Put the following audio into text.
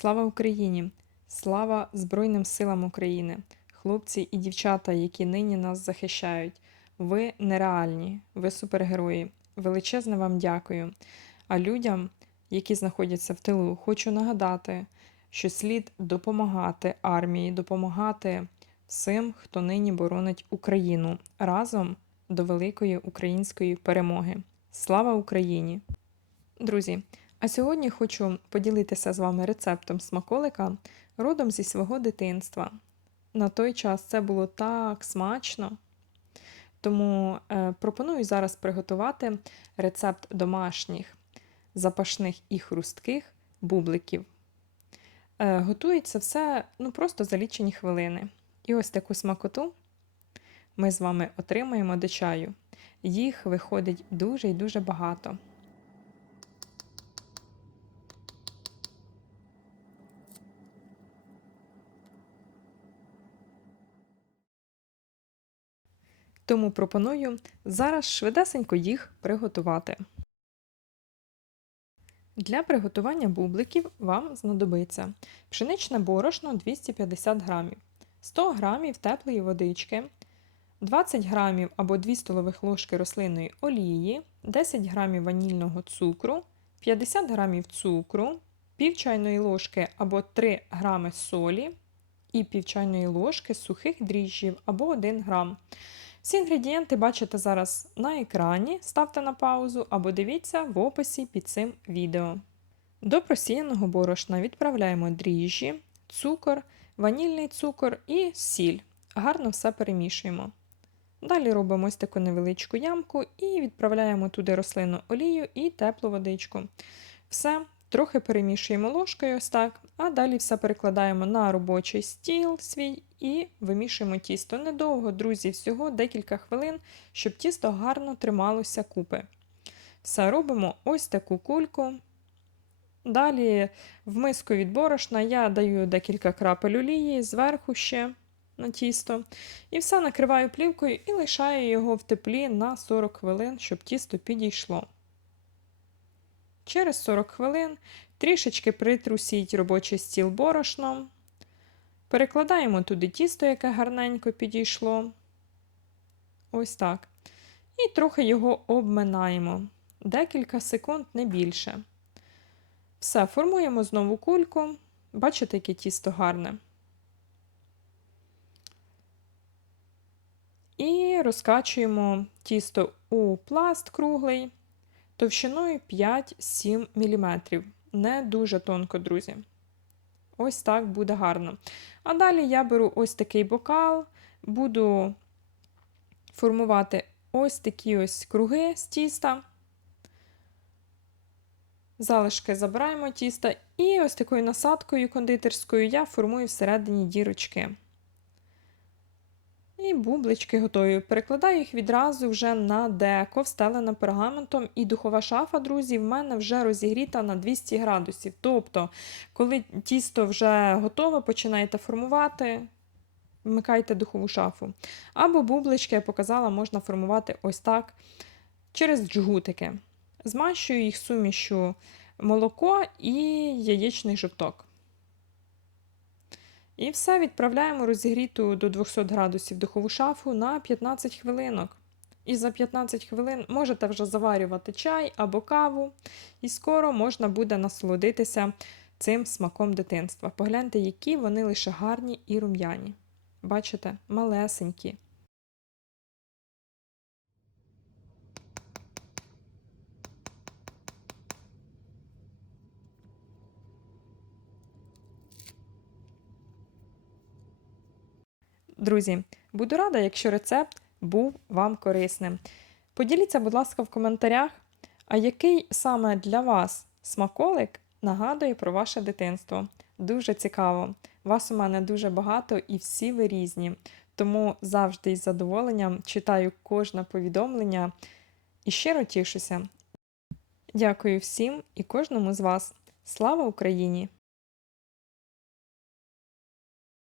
Слава Україні! Слава Збройним силам України, хлопці і дівчата, які нині нас захищають. Ви нереальні, ви супергерої. Величезне вам дякую. А людям, які знаходяться в тилу, хочу нагадати, що слід допомагати армії, допомагати всім, хто нині боронить Україну разом до великої української перемоги. Слава Україні! Друзі! А сьогодні хочу поділитися з вами рецептом смаколика родом зі свого дитинства. На той час це було так смачно. Тому е, пропоную зараз приготувати рецепт домашніх запашних і хрустких бубликів. Е, готується все ну, просто за лічені хвилини. І ось таку смакоту ми з вами отримаємо до чаю. Їх виходить дуже і дуже багато. Тому пропоную зараз швидесенько їх приготувати. Для приготування бубликів вам знадобиться пшеничне борошно 250 г, 100 г теплої водички, 20 г або 2 столових ложки рослинної олії, 10 г ванільного цукру, 50 г цукру, пів чайної ложки або 3 г солі і пів чайної ложки сухих дріжджів або 1 г. Всі інгредієнти бачите зараз на екрані, ставте на паузу або дивіться в описі під цим відео. До просіяного борошна відправляємо дріжджі, цукор, ванільний цукор і сіль. Гарно все перемішуємо. Далі робимо ось таку невеличку ямку і відправляємо туди рослинну олію і теплу водичку. Все, трохи перемішуємо ложкою ось так, а далі все перекладаємо на робочий стіл свій і вимішуємо тісто. Недовго, друзі, всього декілька хвилин, щоб тісто гарно трималося купи. Все робимо ось таку кульку. Далі в миску від борошна я даю декілька крапель олії, зверху ще на тісто. І все накриваю плівкою і лишаю його в теплі на 40 хвилин, щоб тісто підійшло. Через 40 хвилин трішечки притрусіть робочий стіл борошном. Перекладаємо туди тісто, яке гарненько підійшло. Ось так. І трохи його обминаємо. Декілька секунд, не більше. Все, формуємо знову кульку. Бачите, яке тісто гарне. І розкачуємо тісто у пласт круглий товщиною 5-7 мм. Не дуже тонко, друзі. Ось так буде гарно. А далі я беру ось такий бокал, буду формувати ось такі ось круги з тіста. Залишки забираємо тіста, і ось такою насадкою кондитерською я формую всередині дірочки. І бублички готові. Перекладаю їх відразу вже на деко, встелена пергаментом, і духова шафа, друзі, в мене вже розігріта на 200 градусів. Тобто, коли тісто вже готове, починаєте формувати, вмикайте духову шафу. Або бублички, я показала, можна формувати ось так через джгутики. Змащую їх сумішю молоко і яєчний жовток. І все відправляємо розігріту до 200 градусів духову шафу на 15 хвилинок. І за 15 хвилин можете вже заварювати чай або каву, і скоро можна буде насолодитися цим смаком дитинства. Погляньте, які вони лише гарні і рум'яні. Бачите, малесенькі. Друзі, буду рада, якщо рецепт був вам корисним. Поділіться, будь ласка, в коментарях, а який саме для вас смаколик нагадує про ваше дитинство. Дуже цікаво. Вас у мене дуже багато і всі ви різні. Тому завжди із задоволенням читаю кожне повідомлення і щиро тішуся. Дякую всім і кожному з вас. Слава Україні!